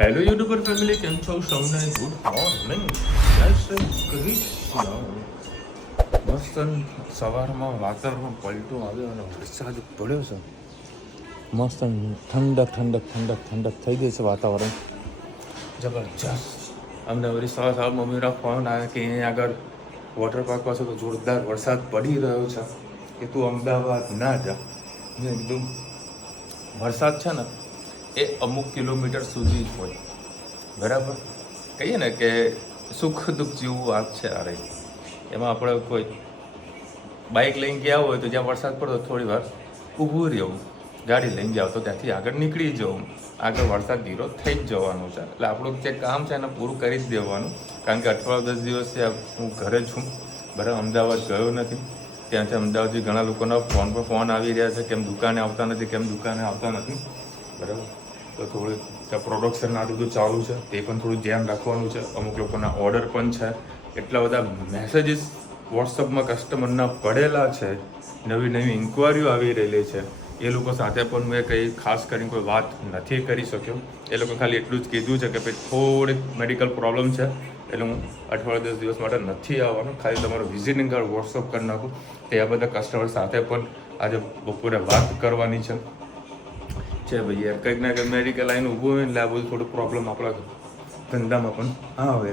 Hello YouTuber family, કેમ છો સૌને? ગુડ મોર્નિંગ, જય શ્રી કૃષ્ણ. મસ્ત સવારમાં વાતાવરણ પલટો આવ્યો અને વરસાદ પડ્યો છે. મસ્ત ઠંડક ઠંડક ઠંડક ઠંડક થઈ ગઈ છે વાતાવરણ, જબરજસ્ત. અમને વળી સવાર મમ્મીનો ફોન આવ્યો કે અહીંયા આગળ વોટર પાર્ક પાસે તો જોરદાર વરસાદ પડી રહ્યો છે, કે તું અમદાવાદ ના જા. મેં એકદમ વરસાદ છે ને એ અમુક કિલોમીટર સુધી જ હોય, બરાબર. કહીએ ને કે સુખ દુઃખ જેવું વાત છે. અરે એમાં આપણે કોઈ બાઇક લઈને ગયા હોય તો જ્યાં વરસાદ પડતો થોડી વાર ઊભું રહેવું, ગાડી લઈને જાઓ તો ત્યાંથી આગળ નીકળી જવું, આગળ વરસાદ ધીરો થઈ જ જવાનું છે. એટલે આપણું જે કામ છે એને પૂરું કરી જ દેવાનું, કારણ કે 8-10 દિવસથી હું ઘરે છું, બરાબર. અમદાવાદ ગયો નથી. ત્યાંથી અમદાવાદથી ઘણા લોકોના ફોન પર ફોન આવી રહ્યા છે, કેમ દુકાને આવતા નથી, કેમ દુકાને આવતા નથી, બરાબર. તો થોડું ત્યાં પ્રોડક્શન આ બધું ચાલુ છે, તે પણ થોડું ધ્યાન રાખવાનું છે. અમુક લોકોના ઓર્ડર પણ છે, એટલા બધા મેસેજીસ વોટ્સઅપમાં કસ્ટમરના પડેલા છે, નવી નવી ઇન્ક્વાયરીઓ આવી રહેલી છે. એ લોકો સાથે પણ મેં કંઈ ખાસ કરીને કોઈ વાત નથી કરી શક્યો. એ લોકો ખાલી એટલું જ કીધું છે કે ભાઈ થોડીક મેડિકલ પ્રોબ્લેમ છે, એટલે હું 8-10 દિવસ માટે નથી આવવાનું, ખાલી તમારું વિઝિટિંગ કાર્ડ વોટ્સઅપ કરી નાખું. તે આ બધા કસ્ટમર સાથે પણ આજે બપોરે વાત કરવાની છે ભાઈ. યાર કંઈક ના કંઈક મેડિકલ લાઈન ઊભું હોય એટલે આ બધું થોડું પ્રોબ્લેમ આપણા ધંધામાં પણ આવે,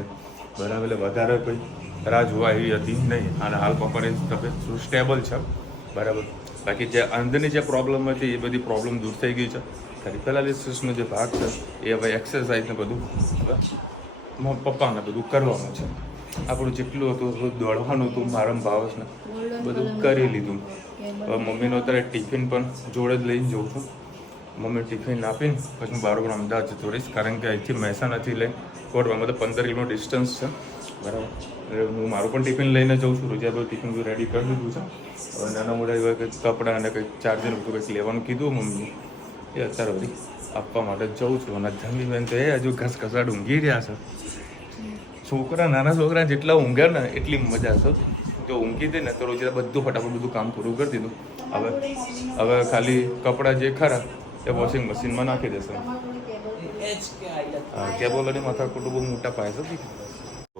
બરાબર. એટલે વધારે કોઈ રાહ જોવા એવી હતી નહીં, અને હાલ પપ્પાની તબિયત સ્ટેબલ છે, બરાબર. બાકી જે અંદરની જે પ્રોબ્લેમ હતી એ બધી પ્રોબ્લેમ દૂર થઈ ગઈ છે. ખાલી પેરાલિસિસનો જે ભાગ છે એ હવે એક્સરસાઇઝ ને બધું હવે પપ્પાને બધું કરવાનું છે. આપણું જેટલું હતું દોડવાનું હતું, મારા ભાવસને બધું કરી લીધું. હવે મમ્મીનો અત્યારે ટિફિન પણ જોડે જ લઈને જઉં છું. મમ્મી ટિફિન આપીને પછી હું બારોબર અમદાવાદ જતો રહીશ, કારણ કે અહીંથી મહેસાણાથી લઈને કોટવામાં તો 15 કિલોમીટર ડિસ્ટન્સ છે, બરાબર. એટલે હું મારું પણ ટિફિન લઈને જઉં છું. રોજે બધું ટિફિન બધું રેડી કરી દીધું છે. હવે નાના મોટા એવા કંઈક કપડાં અને કંઈક ચાર્જર બધું કંઈક લેવાનું કીધું મમ્મી, એ અત્યારે બધી આપવા માટે જઉં છું. અને જમીબેન તો એ હજુ ઘસઘસાટ ઊંઘી રહ્યા છે. છોકરા, નાના છોકરા જેટલા ઊંઘ્યા ને એટલી મજા છે. જો ઊંઘી હતી ને તો રોજ બધું ફટાફટ બધું કામ પૂરું કરી દીધું. હવે ખાલી કપડાં જે ખરા એ વોશિંગ મશીનમાં નાખી દેશે. કેબોલની માથા ખોટું બહુ મોટા પાય છે.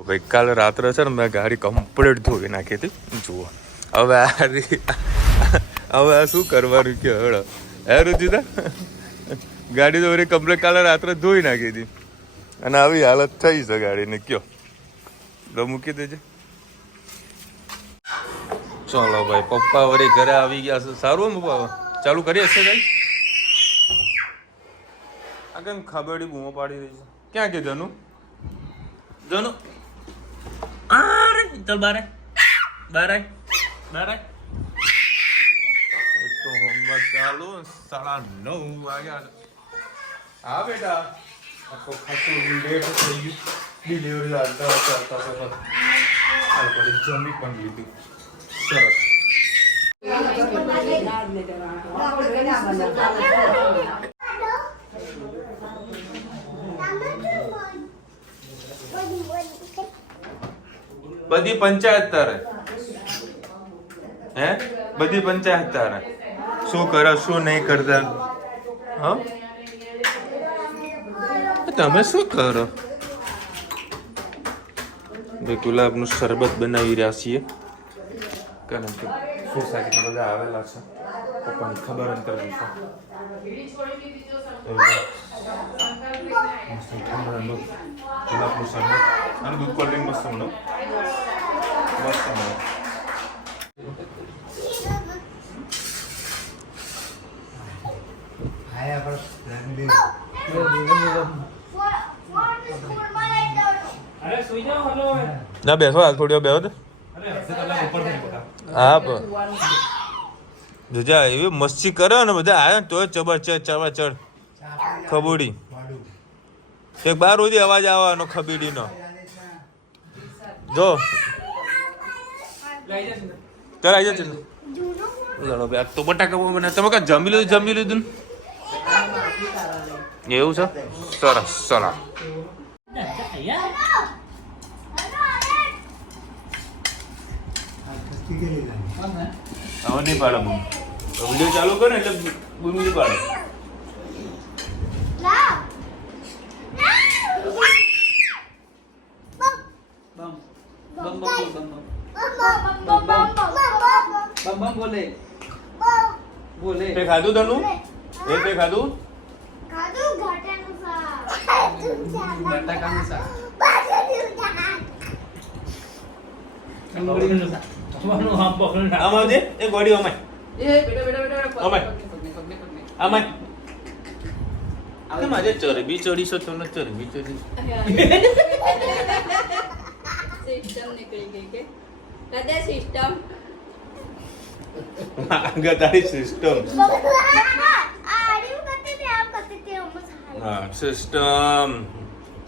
ભાઈ કાલે રાત્રે છે ને મેં ગાડી કમ્પ્લીટ ધોઈ નાખી હતી, જુઓ. હવે આ શું કરવાનું કે હળ હે રુચિતા, ગાડી તો બધી કમ્પ્લીટ કાલે રાત્રે ધોઈ નાખી હતી, અને આવી હાલત થઈ છે ગાડીને. કયો તો મૂકી દેજે. ચલો ભાઈ, પપ્પા વળી ઘરે આવી ગયા છે. સારું ને પપ્પા, ચાલુ કરીએ છે ભાઈ. આ કેમ ખબરડી બૂમો પાડી રહી છે? ક્યાં કે જનું ચાલ બારે બારે બારે. એક તો હોમવર્ક ચાલુ, 9:30 વાગ્યા. હા બેટા, આખો ખાસું લેટ થઈ ગયું. ડિલિવરી ચાલતા જમી પણ લીધું. સરસ. બધી પંચાયત તારે હે, બધી પંચાયત તારે શું કરે શું નહીં કરતા. હા, તમે શું કરો? ગુલાબનું શરબત બનાવી રહ્યા છીએ, કારણ કે સોસાયટીમાં બધા આવેલા છે, પપ્પાની ખબર અંતર છે. ગુલાબનું શરબત અને દૂધ કોલ્ડ ડ્રિંક મસ્ત મળો, મસ્ત મળો. ના બેસો, હાલ થોડી વાર બેસો. હા જોજા એવી મસ્તી કરે ને બધા આવ્યા ને તો ચબરચડ ખબુડી એક બાર સુધી અવાજ આવવાનો ખબીડીનો. જો ચાલ આવી જાય લડો બે તો બટાકા બને. તમે કાં જમી લીધું એવું છે? સરસ. ચલો હવે નહીં પાડે વિડીયો ચાલુ કરે એટલે નહીં પાડે. બમ બોલે બોલે તે ખાધું તનું એ તે ખાધું બટાકાનું શાક ડુંગળીનું શાક તમારું આમ પકડ આમ આવજે એ ગોળી અમાય એ બેટા અમાય પગને અમાય કેમ આજે ચરબી ચડી છો તને ચરબી ચડી સિસ્ટમ નીકળી ગઈ કે કદે સિસ્ટમ આગળ તારી સિસ્ટમ હા સિસ્ટમ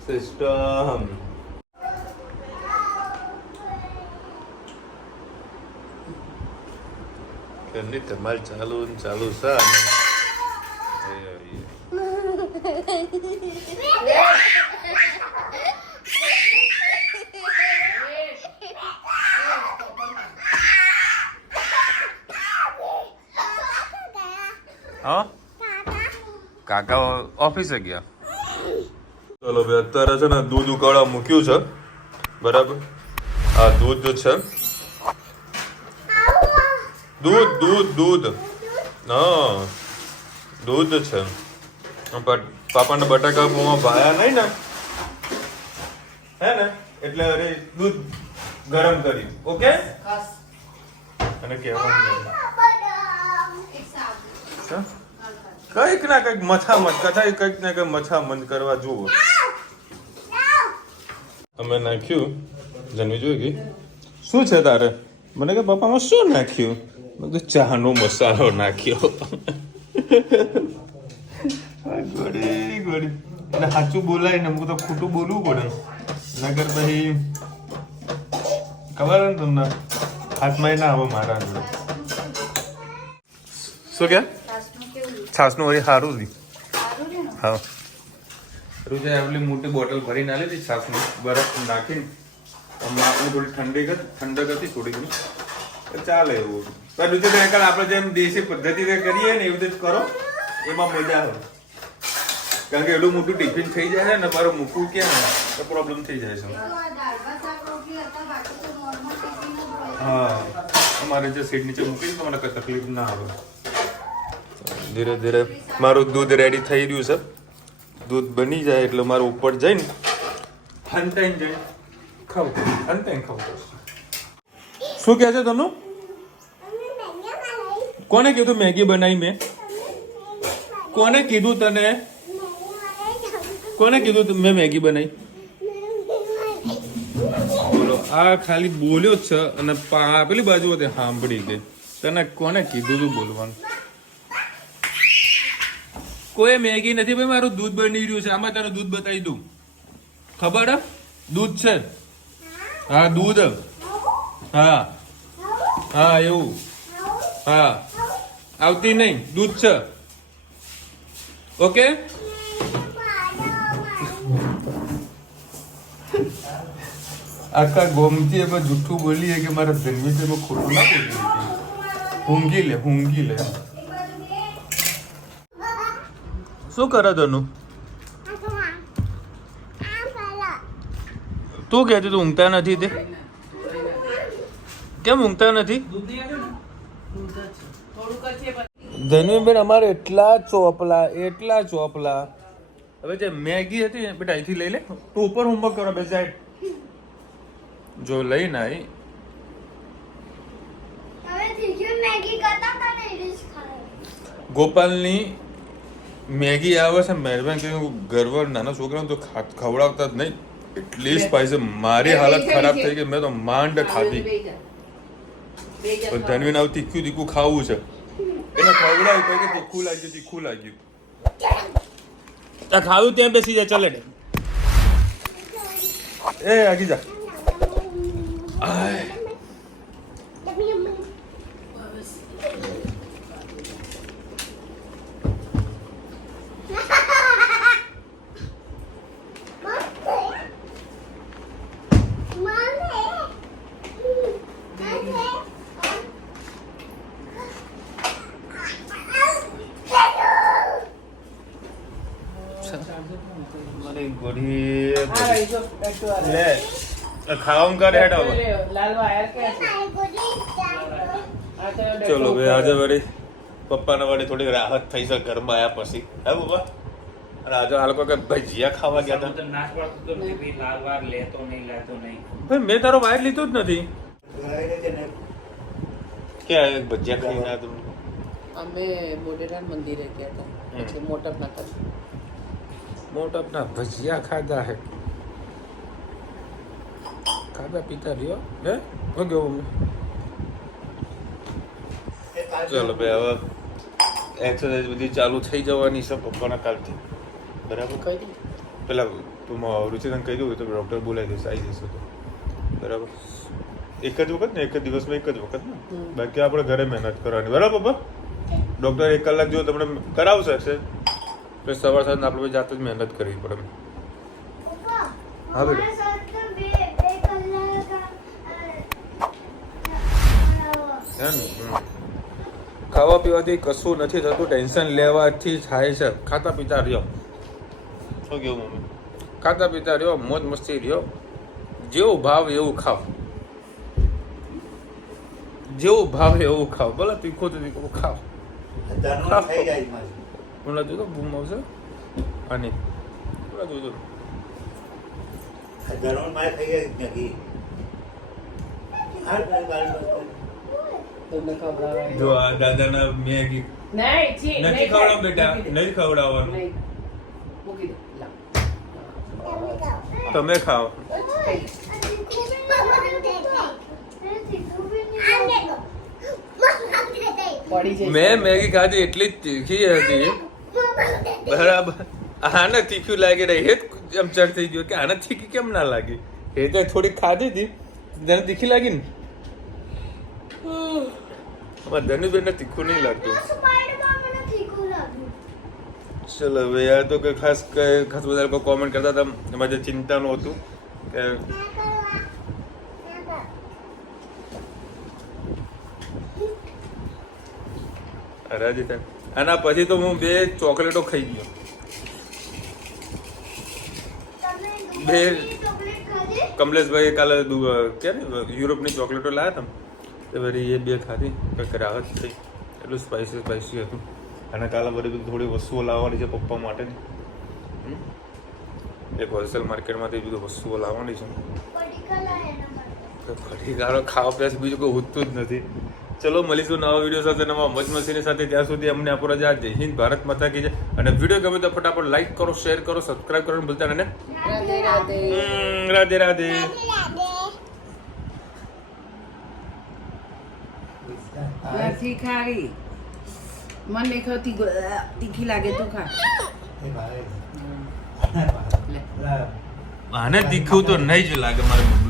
સિસ્ટમ કેમની તમારી ચાલુ ને ચાલુ છે હા કાકા ઓફિસે ગયા ચલો ભાઈ અત્યારે છે ને દૂધ ઉકાળવા મૂક્યું છે બરાબર આ દૂધ છે દૂધ દૂધ દૂધ હા દૂધ છે પાપાને બટાકા પૌવા ભાયા નહીં ને હે ને એટલે અરે દૂધ ગરમ કર્યું ઓકે અને કહેવાનું કઈક ના કઈક મથામણ કથા કઈક ના કઈક મથામણ કરવા જુઓ અમે નાખ્યું જન્મી જોઈ ગઈ શું છે તારે મને કે પપ્પામાં શું નાખ્યું મેં કીધું ચાનો મસાલો નાખ્યો ગોળી ગોળી એટલે સાચું બોલાય ને હું તો ખોટું બોલવું પડે નગર પછી ખબર ને તમને હાથમાં ના આવે મારા જોડે શું કે છાસનું વળી સારું હતી હા રૂજે આવલી મોટી બોટલ ભરીને આલી હતી છાસની બરફ નાખીને આપણે થોડી ઠંડક હતી થોડી ઘણી ચાલે એવું પણ રૂજે આપણે જેમ દેશી પદ્ધતિથી કરીએ ને એવી રીતે કરો એમાં મજા આવે કારણ કે એટલું મોટું ટિફિન થઈ જાય ને મારું મૂકવું ક્યાં ને તો પ્રોબ્લેમ થઈ જાય છે હા અમારે જે સીટ નીચે મૂકી તો મને કઈ તકલીફ ના આવે ધીરે ધીરે મારું દૂધ રેડી થઈ રહ્યું છે દૂધ બની જાય એટલે મારું ઉપર જઈને હંતાઈને જઈને ખાવું હંતાઈને ખાવું શું કહે છે તનું કોને કીધું મેગી બનાવી મેં કોને કીધું તને કોને કીધું મેં મેગી બનાવી બોલો આ ખાલી બોલ્યો જ છે અને પેલી બાજુ હતી સાંભળી ગઈ તને કોને કીધું તું બોલવાનું કોઈ મેગી નથી ભાઈ મારું દૂધ બની રહ્યું છે આમાં તને દૂધ બતાવી દઉં ખબર દૂધ છે હા દૂધ હા હા એવું હા આવતી નહીં દૂધ છે ઓકે આખા ગોમતી એમાં જૂઠું બોલીએ કે મારા ધર્મી છે એમાં ખોટું ના બોલી ઊંઘી લે શું કરે તનું તું કહેતી તું ઊંઘતા નથી તે કેમ ઊંઘતા નથી ધનવીબેન અમારે એટલા ચોપલા હવે જે મેગી હતી ને બેટા અહીંથી લઈ લે તું ઉપર હોમવર્ક કરો બે સાઈડ જો લઈને આવી ગોપાલની મેગી આવે છે મહેરબાન કરીને ગરવર નાના છોકરાને તો ખવડાવતા જ નહીં એટલી સ્પાઈસી મારી હાલત ખરાબ થઈ ગઈ મેં તો માંડ ખાધી ધનવીન આવું તીખું ખાવું છે એને ખવડાવ્યું પછી તીખું લાગ્યું ખાવું ત્યાં બેસી જાય ચાલે એ આગી જા ખાવામાં કરે હેઠ હવે લાલવા આયા કે ચલો ભાઈ આજે વળી પપ્પાના વળી થોડી રાહત થઈ છે ઘરમાં આવ્યા પછી હે પપ્પા અને આજે આ લોકો કે ભજીયા ખાવા ગયા હતા નાશ પડતો તો નહીં ભાઈ લાલવાર લેતો નહીં ભાઈ મેં તારો વાયર લીધો જ નથી ક્યાં ભજીયા ખાઈને આવ્યા તમે અમે મોઢેરા મંદિરે ગયા હતા પછી મોટપના હતા મોટપના ભજીયા ખાધા હે ખાધા પીતા રહ્યો હે ઓકે ચલો ભાઈ હવે એક્સરસાઇઝ બધી ચાલુ થઈ જવાની છે પપ્પાના કાલથી બરાબર કઈ દી પેલા રુચિને કહી દઉં તો ડૉક્ટર બોલાવી દેશે આવી જશે તો બરાબર એક જ વખત ને એક જ દિવસમાં એક જ વખત ને બાકી આપણે ઘરે મહેનત કરવાની બરાબર પપ્પા ડૉક્ટર 1 કલાક જો તમને કરાવશે તો સવાર સાંજ આપણે જાતે જ મહેનત કરવી પડે હા બેટા ખાવા પીવાથી કશું નથી થતું ટેન્શન લેવાથી થાય છે ખાતા પીતા રહ્યો શું કેવું મમ્મી ખાતા પીતા રહ્યો મોજ મસ્તી રહ્યો જેવું ભાવ એવું ખાવ જેવું ભાવે એવું ખાવ ભલે તીખું તો તીખું ખાવ હમણાં જોતો બૂમ આવશે આની હમણાં જોજો તમને ખવડાવવાનું જો આ દાદાના મેગી નહીં છી નથી ખવડાવ બેટા નહીં ખવડાવવાનું નહીં મૂકી દે લાવ તમે ખાઓ પડી જશે મેં મેગી ખાધી એટલી જ તીખી હતી બરાબર આને તીખ્યું લાગે રહી એમ ચડ થઈ ગયો કે આને તીખી કેમ ના લાગી એ તો થોડી ખાધી હતી તને તીખી લાગી ને ધનુબેનને તીખું નહીં લાગતું ચલો હવે આ તો કે ખાસ બધા લોકો કોમેન્ટ કરતા હતા એમાં જે ચિંતાનું હતું કે રાજી આના પછી તો હું 2 ચોકલેટો ખાઈ ગયો બે કમલેશભાઈ કાલે કે ને યુરોપની ચોકલેટો લાવ્યા હતા તે વળી એ 2 ખાધી કંઈક રાહત થઈ એટલું સ્પાઇસી હતું અને કાલે બધી થોડી વસ્તુઓ લાવવાની છે પપ્પા માટેની એક હોલસેલ માર્કેટમાંથી બીજું વસ્તુઓ લાવવાની છે ફરીકારો ખાવા પીવા બીજું કોઈ હોતું જ નથી ચલો મળીશું નવા વિડીયો સાથે નવા મજ મસ્તીની સાથે ત્યાં સુધી અમને આપો રજા જય હિન્દ ભારત માતા કી જય અને વિડીયો ગમે તો ફટાફટ લાઈક કરો શેર કરો સબસ્ક્રાઇબ કરવાનું ભૂલતા નહીં રાધે રાધે રાધે રાધે નથી ખારી મને નહીં ખાતી તીખી લાગે તું ખા આને તીખું તો નહીં જ લાગે મારી મમ્મી